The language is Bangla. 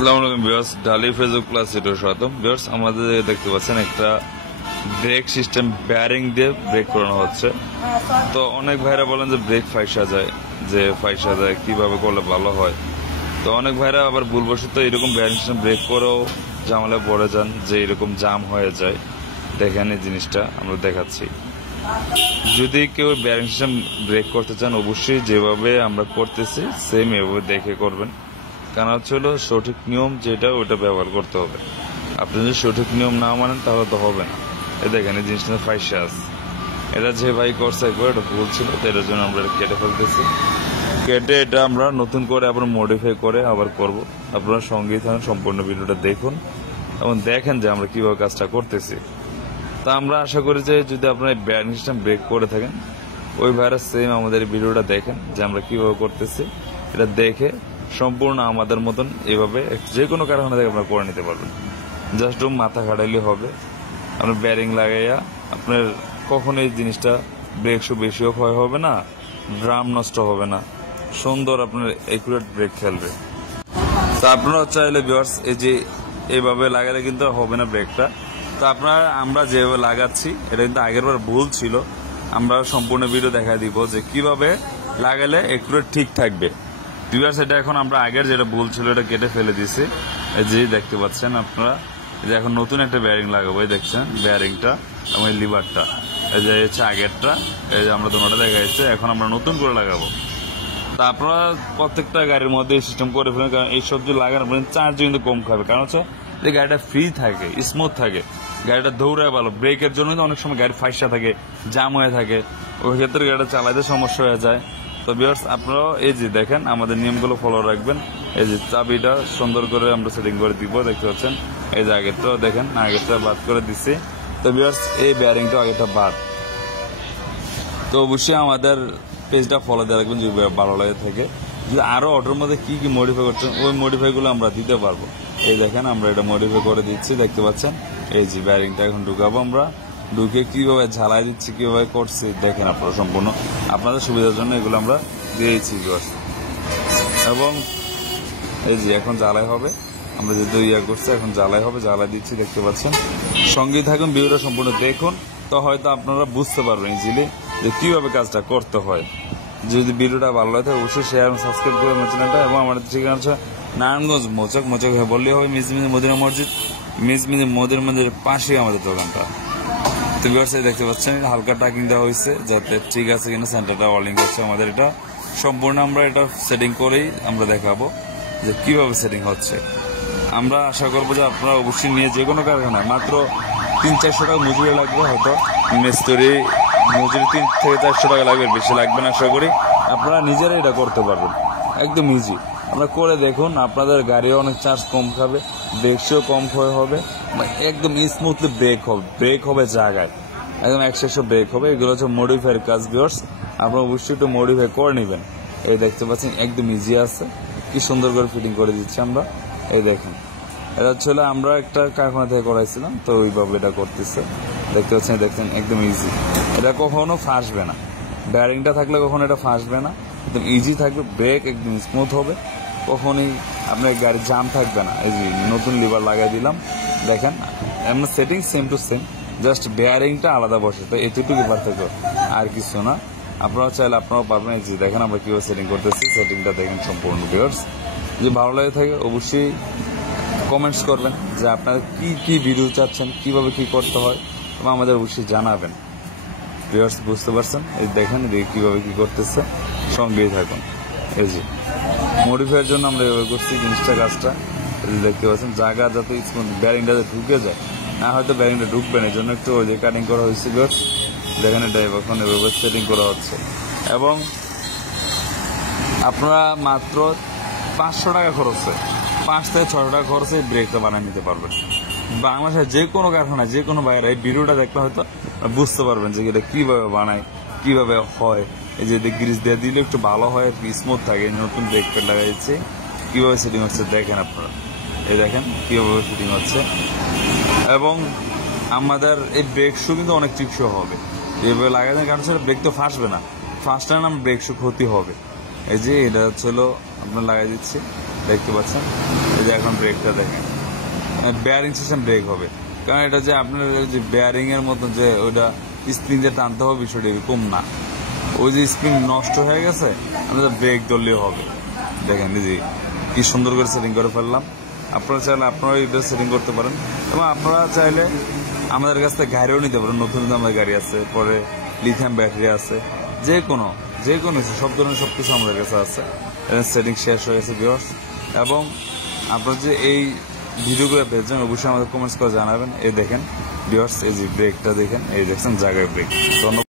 আসসালামু আলাইকুম ভিউয়ার্স, ডালি ফেসবুক ক্লাস এটাও স্বাগতম। ভিউয়ার্স, আমাদের দেখতে পাচ্ছেন একটা ব্রেক সিস্টেম বেয়ারিং দিয়ে ব্রেক করানো হচ্ছে। তো অনেক ভাইরা বলেন যে ব্রেক ফাইসা যায়, কিভাবে করলে ভালো হয়। তো অনেক ভাইরা আবার ভুলবশত এরকম বেয়ারিং সিস্টেম ব্রেক করেও ঝামেলায় পড়ে যান, যে এরকম জাম হয়ে যায়। দেখেন এই জিনিসটা আমরা দেখাচ্ছি। যদি কেউ বেয়ারিং সিস্টেম ব্রেক করতে চান, অবশ্যই যেভাবে আমরা করতেছি সেম এভাবে দেখে করবেন। কারণ হচ্ছে হলো সঠিক নিয়ম যেটা ওটা ব্যবহার করতে হবে। আপনি যদি সঠিক নিয়ম না মানেন তাহলে তো হবে না। দেখেন এই জিনিসটা ফাইসা আছে, এটা যে ভাই করছে একবার এটা ভুল ছিল, তো এটার জন্য আমরা এটা কেটে ফেলতেছি। কেটে এটা আমরা নতুন করে আবার মডিফাই করে আবার করব। আপনারা সঙ্গেই থাকেন, সম্পূর্ণ ভিডিওটা দেখুন এবং দেখেন যে আমরা কিভাবে কাজটা করতেছি। তা আমরা আশা করি যে যদি আপনারা বেয়ারিং সিস্টেম ব্রেক করে থাকেন, ওই ভাইরাস সেম আমাদের ভিডিওটা দেখেন যে আমরা কিভাবে করতেছি। এটা দেখে সম্পূর্ণ আমাদের মতন এভাবে যে কোনো কারখানা থেকে আপনারা করে নিতে পারবেন। জাস্ট মাথা খাটাইলে হবে। আপনার বেয়ারিং লাগাইয়া আপনার কখনো এই জিনিসটা ব্রেক বেশিও ক্ষয় হবে না, ড্রাম নষ্ট হবে না, সুন্দর আপনার একুরেট ব্রেক খেলবে। তা আপনারা চাইলে ভিউয়ার্স এই যে এইভাবে লাগালে কিন্তু হবে না ব্রেকটা। তো আপনারা আমরা যেভাবে লাগাচ্ছি এটা কিন্তু আগের বার ভুল ছিল। আমরা সম্পূর্ণ ভিডিও দেখা দিব যে কিভাবে লাগালে একুরেট ঠিক থাকবে। ভিউয়ার্স, এটা এখন আমরা আগের যেটা ভুল ছিল এটা কেটে ফেলে দিয়েছি। এই যে দেখতে পাচ্ছেন আপনারা, এই যে এখন নতুন একটা বেয়ারিং লাগাবো। এই দেখছেন বেয়ারিংটা এবং এই লিভারটা, এই যে হচ্ছে আগেরটা, এই যে আমরা দুটোটা দেখা যাচ্ছে। এখন আমরা নতুন করে লাগাবো। তা আপনারা প্রত্যেকটা গাড়ির মধ্যে সিস্টেম করে ফেলেন, কারণ এই সবজি লাগানো চার্জ কিন্তু কম খাবে। কারণ হচ্ছে যে গাড়িটা ফ্রি থাকে, স্মুথ থাকে, গাড়িটা দৌড়ায় ভালো। ব্রেকের জন্য অনেক সময় গাড়ি ফাইসা থাকে, জাম হয়ে থাকে, ওই ক্ষেত্রে গাড়িটা চালাইতে সমস্যা হয়ে যায়। তো ভিউয়ার্স, আপনারাও এই যে দেখেন আমাদের নিয়মগুলো ফলো রাখবেন। এই যে চাবিটা সুন্দর করে আমরা সেটিং করে দিব, দেখতে পাচ্ছেন। এই যে আগেরটাও দেখেন, আগেরটা বাদ করে দিচ্ছি। তো ভিউয়ার্স, এই বেয়ারিংটা আগেরটা বাদ। তো অবশ্যই আমাদের পেজটা ফলো দিয়ে রাখবেন যদি ভালো লাগে থাকে। যদি আরো অটোর মধ্যে কি কি মডিফাই করছেন ওই মডিফাই গুলো আমরা দিতে পারবো। এই দেখেন আমরা এটা মডিফাই করে দিচ্ছি, দেখতে পাচ্ছেন। এই যে বেয়ারিংটা এখন ঢুকাবো আমরা, ঢুকে কিভাবে ঝালাই দিচ্ছি, কিভাবে করছি দেখেন আপনারা। সম্পূর্ণ আপনাদের সুবিধার জন্য এগুলো আমরা দিয়েছি। এবং এই যে এখন জ্বালাই হবে, আমরা যেহেতু করছি এখন জ্বালাই হবে, জ্বালাই দিচ্ছি, দেখতে পাচ্ছেন। সঙ্গেই থাকুন, ভিডিওটা সম্পূর্ণ দেখুন, তো হয়তো আপনারা বুঝতে পারবেন ইজিলি যে কিভাবে কাজটা করতে হয়। যদি ভিডিওটা ভালো লাগে অবশ্যই শেয়ার এবং সাবস্ক্রাইব করে আমার চ্যানেলটা। এবং আমাদের ঠিকানা হচ্ছে নারায়ণগঞ্জ মোচক বললেই হবে মিজমিজি মদিনা মসজিদ, মিজমিজি মদিনা মসজিদের পাশেই আমাদের দোকানটা। তো ভিউয়ার্স, দেখতে পাচ্ছেন হালকা টাকিং দেওয়া হয়েছে যাতে ঠিক আছে কিনা, সেন্টারটা ওয়ার্লিং হচ্ছে আমাদের। এটা সম্পূর্ণ আমরা এটা সেটিং করেই আমরা দেখাবো যে কিভাবে সেটিং হচ্ছে। আমরা আশা করবো যে আপনারা অবশ্যই নিয়ে যে কোনো কারখানায় মাত্র 300-400 টাকা মজুরি লাগবে। হয়তো মিস্ত্রি মজুরি 3 থেকে 400 টাকা লাগবে, বেশি লাগবে না। আশা করি আপনারা নিজেরাই এটা করতে পারবেন, একদম ইজি। আপনারা করে দেখুন, আপনাদের গাড়িও অনেক চার্জ কম খাবে, ব্রেকসও কম ক্ষয় হবে, একদম স্মুথলি ব্রেক হবে জায়গায়, একদম 100 ব্রেক হবে। এগুলো হচ্ছে মডিফাইয়ের কাজ। ভিউয়ার্স, আপনারা অবশ্যই একটু মডিফাই করে নেবেন। এই দেখতে পাচ্ছেন একদম ইজি আছে, কি সুন্দর করে ফিটিং করে দিচ্ছি আমরা। এই দেখেন, এটা ছিল আমরা একটা কারখানা থেকে করাইছিলাম, তো ওইভাবে এটা করতেছে, দেখতে পাচ্ছেন। দেখছেন একদম ইজি, এটা কখনো ফাঁসবে না। বেয়ারিংটা থাকলে কখনো এটা ফাঁসবে না, একদম ইজি থাকবে। ব্রেক একদম স্মুথ হবে, কখনই আপনার গাড়ির জাম থাকবে না। এই যে নতুন লিভার লাগাই দিলাম, দেখেন এমন setting same to same, just বেয়ারিংটা আলাদা বসে। তো এতটুকু পার্থক্য, আর কিছু না। আপনারা চাইলে আপনারাও পারবেন। এই যে দেখেন আমরা কিভাবে সেটিং করতেছি, সেটিংটা দেখেন সম্পূর্ণ। ভিউয়ার্স, যদি ভালো লাগে থাকে অবশ্যই কমেন্টস করবেন যে আপনারা কি কি ভিডিও চাচ্ছেন, কিভাবে কি করতে হয়, এবং আমাদের অবশ্যই জানাবেন। ভিউয়ার্স, বুঝতে পারছেন? এই দেখেন কিভাবে কি করতেছে, সঙ্গেই থাকুন। এই যে মডিফাইয়ের জন্য আমরা এভাবে করছি জিনিসটা, কাজটা দেখতে পাচ্ছেন। জায়গা যাতে বেয়ারিংটা যাতে ঢুকে যায়, না হয়তো বেয়ারিংটা ঢুকবে না, এই জন্য একটু ওই যে কাটিং করা হয়েছে। দেখেন এটা এখন এভাবে সেটিং করা হচ্ছে। এবং আপনারা মাত্র 500 টাকা খরচে, 5 থেকে 600 টাকা খরচে ব্রেকটা বানিয়ে নিতে পারবেন। বাংলাদেশের যে কোনো কারখানায় যে কোনো বাইরে এই ভিডিওটা দেখলে হয়তো বুঝতে পারবেন যে এটা কিভাবে বানায়, কিভাবে হয়। এই যে গ্রিস দিয়ে দিলে একটু ভালো হয়, স্মুথ থাকে। নতুন ব্রেক প্যাড লাগাইছে, কিভাবে সেটিং হচ্ছে দেখেন আপনারা। এই দেখেন কিভাবে ফিটিং হচ্ছে। এবং আমাদের এই ব্রেক শু কিন্তু অনেক টিকসই হবে এভাবে লাগাতে, কারণ সেটা ব্রেক তো ফাঁসবে না, ফার্স্ট টাইম ব্রেক শু ক্ষতি হবে। এই যে এটা হচ্ছে আপনার লাগাই দিচ্ছি, দেখতে পাচ্ছেন। এই যে এখন ব্রেকটা দেখেন, বেয়ারিং সিস্টেম ব্রেক হবে। কারণ এটা যে আপনার যে বেয়ারিং এর মতো যে ওইটা স্প্রিং যে টানতে হবে বিষয়টা এরকম না, ওই যে স্প্রিং নষ্ট হয়ে গেছে আমাদের ব্রেক ধরলেও হবে। দেখেন এই যে কি সুন্দর করে সেটিং করে ফেললাম। আপনারা চাইলে আপনারা এটা সেটিং করতে পারেন, এবং আপনারা চাইলে আমাদের কাছ থেকে গাড়িও নিতে পারেন। নতুন আমাদের গাড়ি আছে, পরে লিথিয়াম ব্যাটারি আছে, যে কোনো সব ধরনের সবকিছু আমাদের কাছে আছে। সেটিং শেষ হয়ে গেছে ভিউয়ার্স। এবং আপনারা যে এই ভিডিওগুলো পেয়েছেন অবশ্যই আমাদের কমেন্টস করে জানাবেন। এই দেখেন ভিউয়ার্স, এই যে ব্রেকটা দেখেন, এই দেখছেন জায়গায় ব্রেক। ধন্যবাদ।